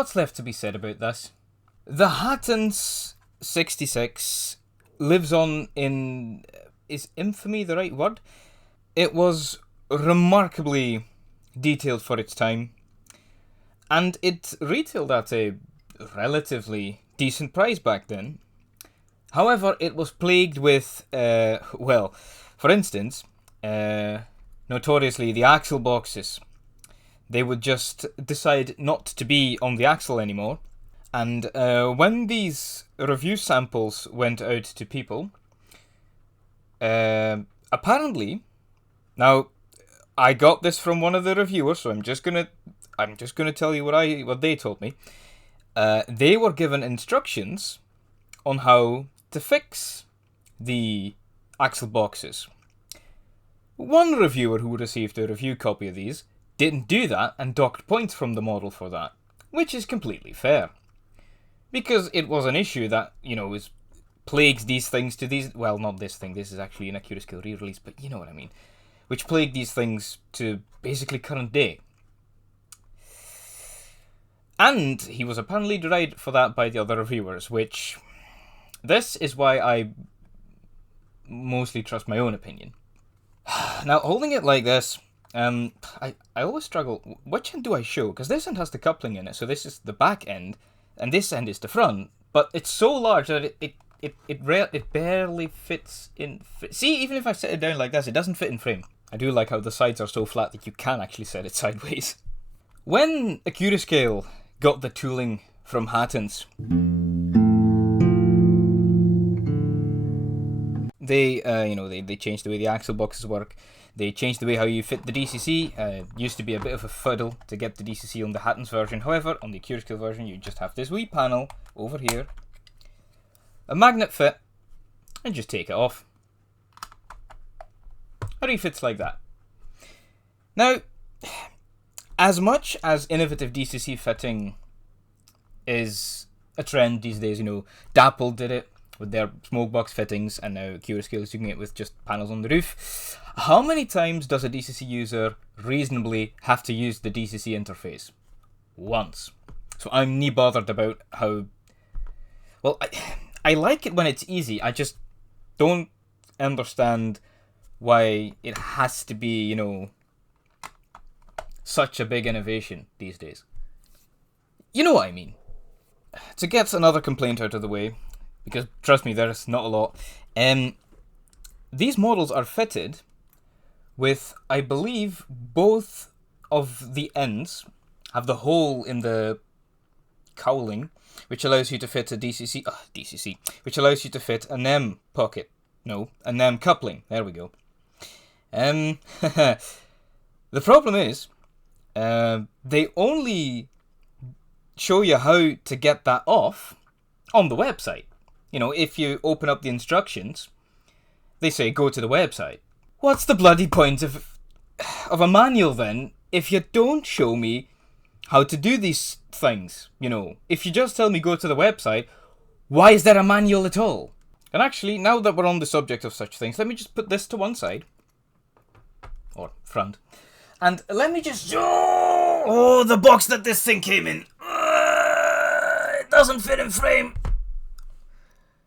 what's left to be said about this? The Hattons 66 lives on in... Is infamy the right word? It was remarkably detailed for its time, and it retailed at a relatively decent price back then. However, it was plagued with, well, for instance, notoriously the axle boxes. They would just decide not to be on the axle anymore, and when these review samples went out to people, apparently, now I got this from one of the reviewers, so I'm just gonna tell you what they told me. They were given instructions on how to fix the axle boxes. One reviewer who received a review copy of these didn't do that and docked points from the model for that, which is completely fair. Because it was an issue that, plagues these things to these... Well, not this thing, this is actually an Accurascale re-release, but you know what I mean. Which plagued these things to basically current day. And he was apparently derided for that by the other reviewers, which... This is why I mostly trust my own opinion. Now, holding it like this, I always struggle. Which end do I show? Because this end has the coupling in it, so this is the back end, and this end is the front. But it's so large that it barely fits in. See, even if I set it down like this, it doesn't fit in frame. I do like how the sides are so flat that you can actually set it sideways. When Accurascale got the tooling from Hattons, they changed the way the axle boxes work. They changed the way how you fit the DCC. Used to be a bit of a fiddle to get the DCC on the Hattons version. However, on the Accurascale version, you just have this wee panel over here, a magnet fit, and just take it off. It refits like that. Now, as much as innovative DCC fitting is a trend these days, Dapple did it with their smoke box fittings, and now Accurascale is doing it with just panels on the roof. How many times does a DCC user reasonably have to use the DCC interface? Once. So I'm nie bothered about how... Well, I like it when it's easy. I just don't understand why it has to be, such a big innovation these days. You know what I mean. To get another complaint out of the way, because trust me, there's not a lot. These models are fitted with, I believe, both of the ends have the hole in the cowling, which allows you to fit a DCC, which allows you to fit a NEM pocket. No, a NEM coupling. There we go. The problem is, they only show you how to get that off on the website. If you open up the instructions, they say go to the website. What's the bloody point of a manual then, if you don't show me how to do these things? If you just tell me go to the website, why is there a manual at all? And actually, now that we're on the subject of such things, let me just put this to one side. Or front. And let me just... Oh, the box that this thing came in. It doesn't fit in frame.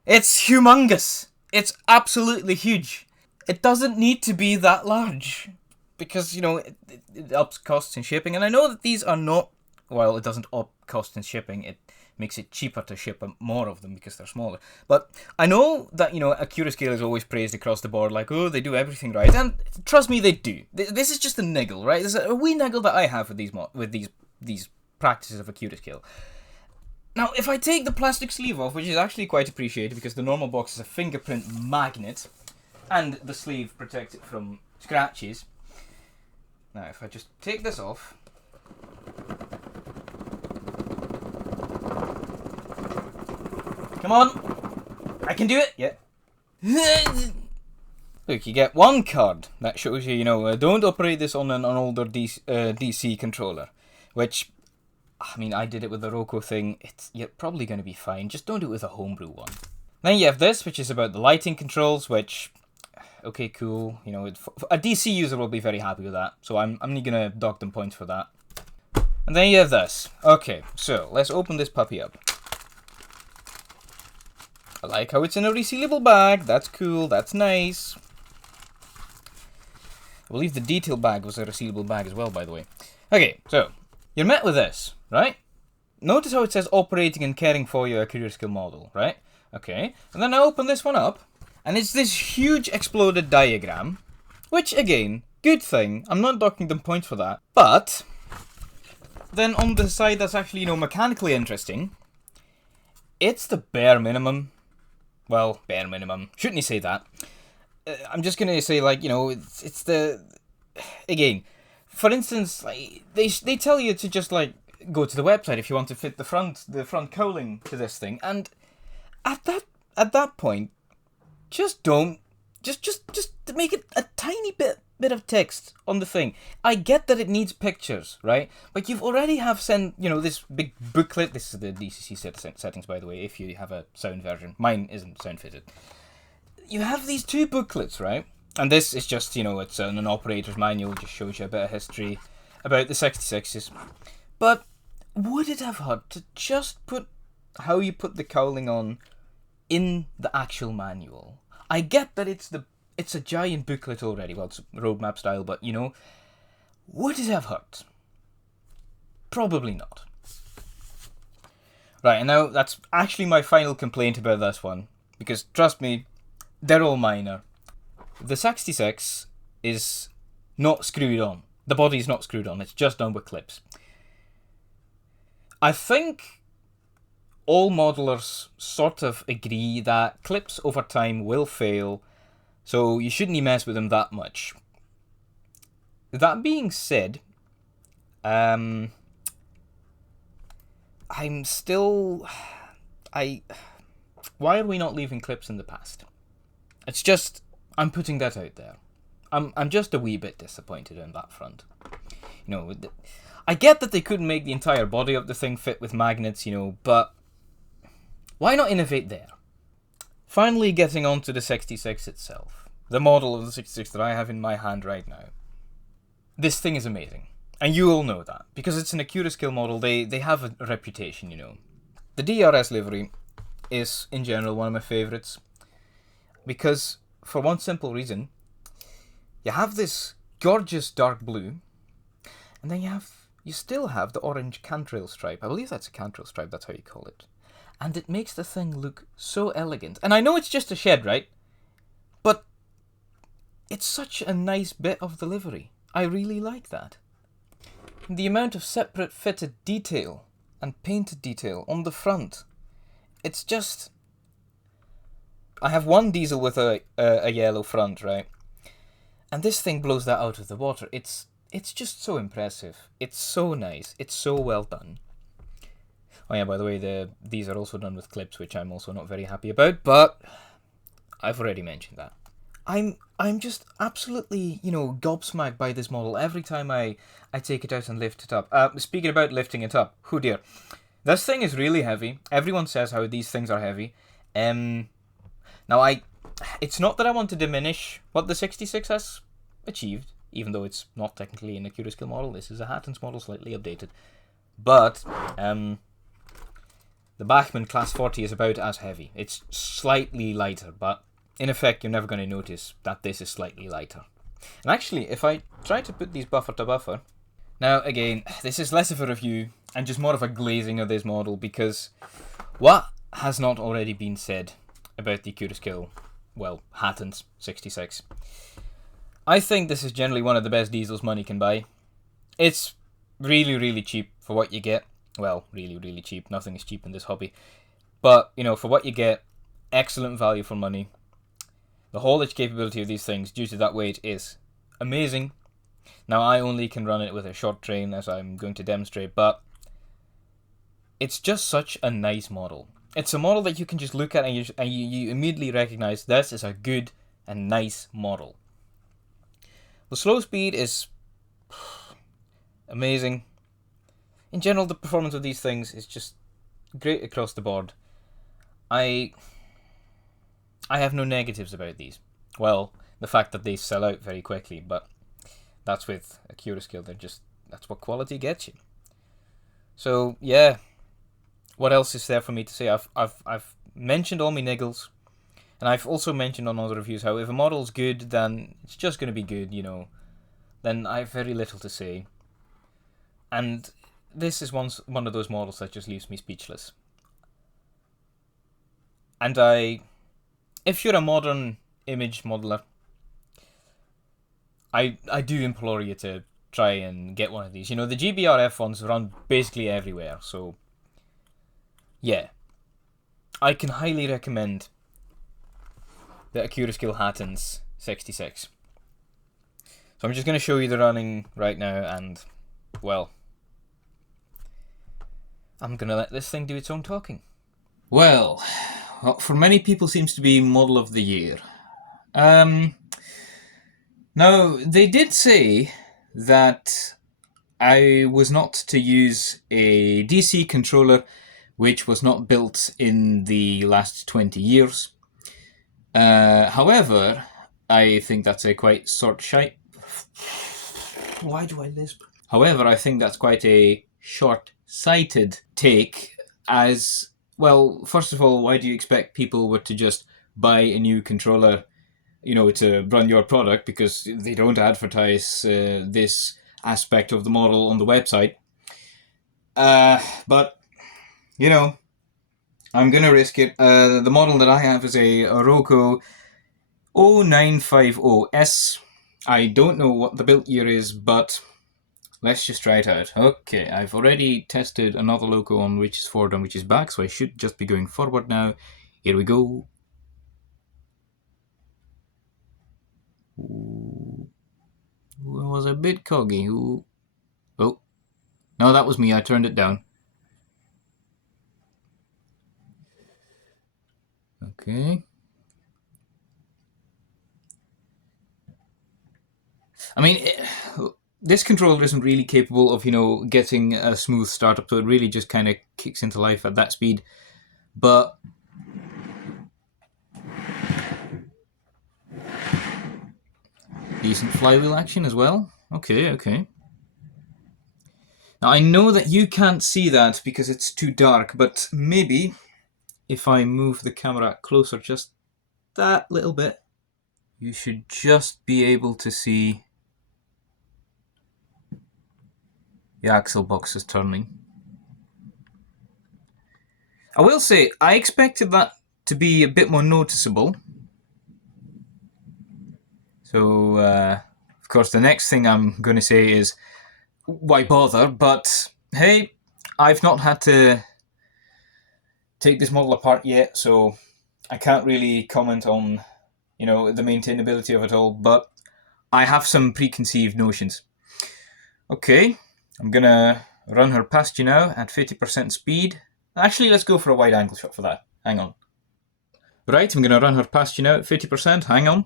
It's humongous. It's absolutely huge. It doesn't need to be that large. Because, it ups costs in shipping. And I know that these are not... Well, it doesn't up cost in shipping. It makes it cheaper to ship more of them because they're smaller. But I know that, Accurascale is always praised across the board, like, oh, they do everything right. And trust me, they do. This is just a niggle, right? There's a wee niggle that I have with these practices of Accurascale. Now, if I take the plastic sleeve off, which is actually quite appreciated because the normal box is a fingerprint magnet, and the sleeve protects it from scratches. Now, if I just take this off... Come on! I can do it! Yeah. Look, you get one card that shows you, don't operate this on an older DC controller. Which, I did it with the Roku thing. You're probably going to be fine. Just don't do it with a homebrew one. Then you have this, which is about the lighting controls, which... Okay, cool. A DC user will be very happy with that. So I'm not going to dock them points for that. And then you have this. Okay, so let's open this puppy up. I like how it's in a resealable bag. That's cool. That's nice. I believe the detail bag was a resealable bag as well, by the way. Okay, so you're met with this, right? Notice how it says operating and caring for your Accurascale model, right? Okay, and then I open this one up, and it's this huge exploded diagram, which, again, good thing. I'm not docking them points for that. But then on the side that's actually, you know, mechanically interesting, it's the bare minimum. Well, bare minimum. Shouldn't you say that? I'm just gonna say, like, you know, it's the... Again, for instance, like, they tell you to just, like, go to the website if you want to fit the front cowling to this thing, and at that point, just don't... Just make it a tiny bit of text on the thing. I get that it needs pictures, right? But you've already have sent, you know, this big booklet. This is the DCC settings, by the way, if you have a sound version. Mine isn't sound fitted. You have these two booklets, right? And this is just, you know, it's an operator's manual. It just shows you a bit of history about the 66s. But would it have hurt to just put how you put the cowling on in the actual manual? I get that it's a giant booklet already. Well, it's roadmap style, but, you know, would it have hurt? Probably not. Right, and now that's actually my final complaint about this one. Because, trust me, they're all minor. The 66 is not screwed on. The body's not screwed on. It's just done with clips. I think all modelers sort of agree that clips over time will fail, so you shouldn't mess with them that much. That being said, I'm still... Why are we not leaving clips in the past? It's just... I'm putting that out there. I'm just a wee bit disappointed on that front. You know, I get that they couldn't make the entire body of the thing fit with magnets, you know, but why not innovate there? Finally, getting on to the 66 itself. The model of the 66 that I have in my hand right now. This thing is amazing. And you all know that. Because it's an Accurascale model, they have a reputation, you know. The DRS livery is, in general, one of my favourites. Because, for one simple reason, you have this gorgeous dark blue, and then you still have the orange cantrail stripe. I believe that's a cantrail stripe, that's how you call it. And it makes the thing look so elegant. And I know it's just a shed, right? But it's such a nice bit of the livery. I really like that. The amount of separate fitted detail and painted detail on the front. It's just... I have one diesel with a yellow front, right? And this thing blows that out of the water. It's just so impressive. It's so nice. It's so well done. Oh yeah, by the way, these are also done with clips, which I'm also not very happy about, but I've already mentioned that. I'm just absolutely, you know, gobsmacked by this model every time I take it out and lift it up. Speaking about lifting it up, oh dear. This thing is really heavy. Everyone says how these things are heavy. Now, it's not that I want to diminish what the 66 has achieved, even though it's not technically an Accurascale model. This is a Hattons model, slightly updated. But the Bachmann Class 40 is about as heavy. It's slightly lighter, but in effect, you're never going to notice that this is slightly lighter. And actually, if I try to put these buffer to buffer... Now, again, this is less of a review and just more of a glazing of this model, because what has not already been said about the Accurascale, well, Hattons 66? I think this is generally one of the best diesels money can buy. It's really, really cheap for what you get. Well, really, really cheap. Nothing is cheap in this hobby. But, you know, for what you get, excellent value for money. The haulage capability of these things, due to that weight, is amazing. Now, I only can run it with a short train, as I'm going to demonstrate, but it's just such a nice model. It's a model that you can just look at and you immediately recognize this is a good and nice model. The slow speed is amazing. In general, the performance of these things is just great across the board. I have no negatives about these. Well, the fact that they sell out very quickly, but that's with Accurascale. That's what quality gets you. So yeah, what else is there for me to say? I've mentioned all my niggles, and I've also mentioned on other reviews how if a model's good, then it's just going to be good, you know. Then I have very little to say. And this is one of those models that just leaves me speechless. And if you're a modern image modeler, I do implore you to try and get one of these. You know, the GBRF ones run basically everywhere, so yeah. I can highly recommend the Accurascale Hattons 66. So I'm just going to show you the running right now, and, well, I'm going to let this thing do its own talking. Well, what for many people seems to be model of the year. Now, they did say that I was not to use a DC controller which was not built in the last 20 years. However, I think that's a quite short-sighted. Why do I lisp? However, I think that's quite a short-sighted take, as, well, first of all, why do you expect people were to just buy a new controller, you know, to run your product, because they don't advertise this aspect of the model on the website. But, you know, I'm going to risk it. The model that I have is a Roku 0950S. I don't know what the build year is, but let's just try it out. Okay, I've already tested another loco on which is forward and which is back, so I should just be going forward now. Here we go. Ooh. It was a bit coggy. Ooh. Oh, no, that was me. I turned it down. Okay. I mean, this controller isn't really capable of, you know, getting a smooth startup, so it really just kind of kicks into life at that speed. But decent flywheel action as well. Okay, okay. Now, I know that you can't see that because it's too dark, but maybe if I move the camera closer just that little bit, you should just be able to see the axle boxes turning. I will say, I expected that to be a bit more noticeable. So, of course, the next thing I'm going to say is, why bother? But hey, I've not had to take this model apart yet, so I can't really comment on, you know, the maintainability of it all, but I have some preconceived notions. Okay, I'm going to run her past you now at 50% speed. Actually, let's go for a wide angle shot for that. Hang on. Right, I'm going to run her past you now at 50%. Hang on.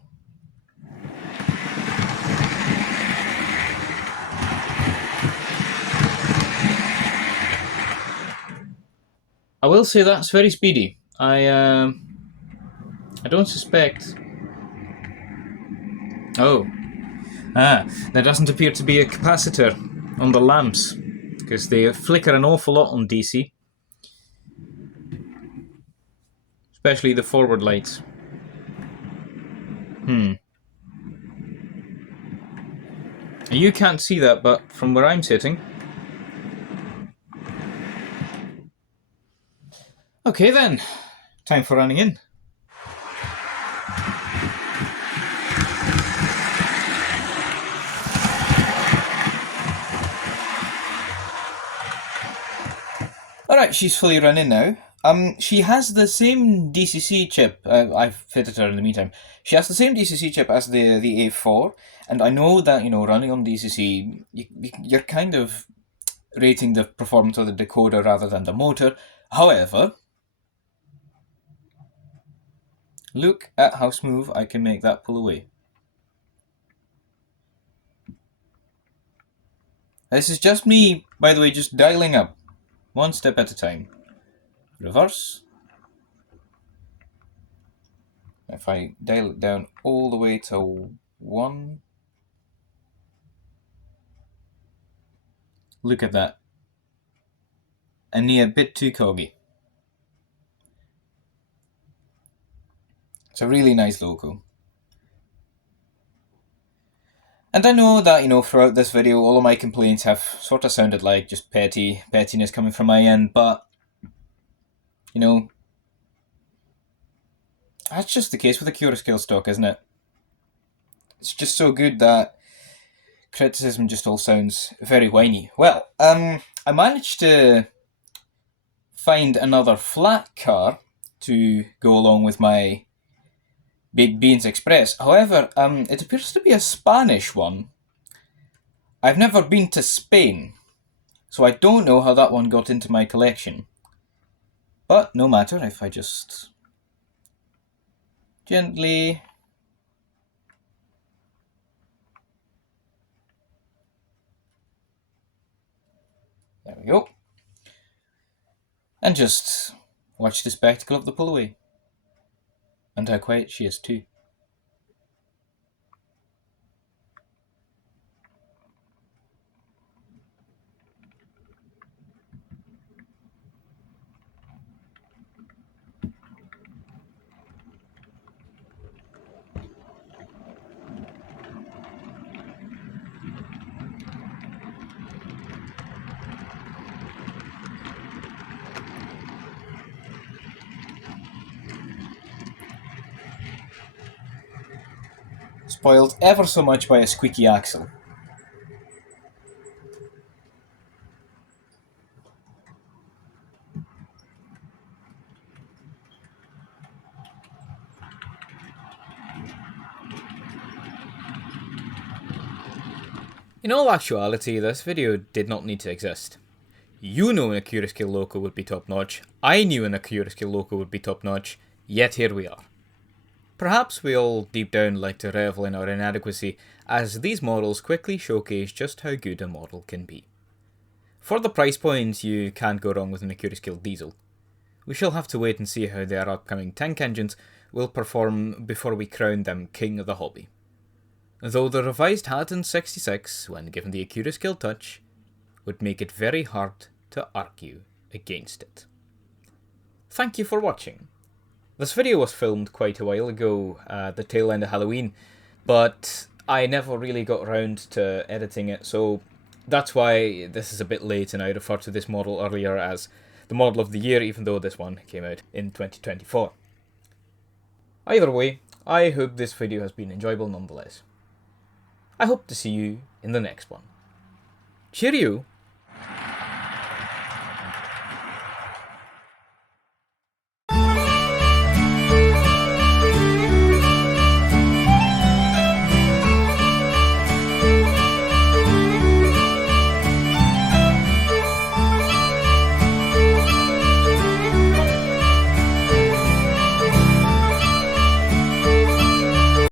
I will say that's very speedy. I don't suspect. Oh. There doesn't appear to be a capacitor on the lamps, because they flicker an awful lot on DC. Especially the forward lights. You can't see that, but from where I'm sitting. Okay then, time for running in. Alright, she's fully running now. She has the same DCC chip. I've fitted her in the meantime. She has the same DCC chip as the A4, and I know that, you know, running on DCC, you're kind of rating the performance of the decoder rather than the motor. However, look at how smooth I can make that pull away. This is just me, by the way, just dialing up, one step at a time. Reverse. If I dial it down all the way to 1, look at that. and a bit too coggy. It's a really nice logo. And I know that, throughout this video, all of my complaints have sort of sounded like just pettiness coming from my end, but, that's just the case with the Accurascale stock, isn't it? It's just so good that criticism just all sounds very whiny. Well, I managed to find another flat car to go along with my Baked Beans Express. However, it appears to be a Spanish one. I've never been to Spain, so I don't know how that one got into my collection. But no matter, if I just gently... There we go. And just watch the spectacle of the pull away. And how quiet she is too. Spoiled ever so much by a squeaky axle. In all actuality, this video did not need to exist. You know an Accurascale loco would be top notch, I knew an Accurascale loco would be top notch, yet here we are. Perhaps we all deep down like to revel in our inadequacy, as these models quickly showcase just how good a model can be. For the price point, you can't go wrong with an Accurascale diesel. We shall have to wait and see how their upcoming tank engines will perform before we crown them king of the hobby. Though the revised Hattons 66, when given the Accurascale touch, would make it very hard to argue against it. Thank you for watching. This video was filmed quite a while ago, at the tail end of Halloween, but I never really got around to editing it, so that's why this is a bit late, and I referred to this model earlier as the model of the year, even though this one came out in 2024. Either way, I hope this video has been enjoyable nonetheless. I hope to see you in the next one. Cheerio!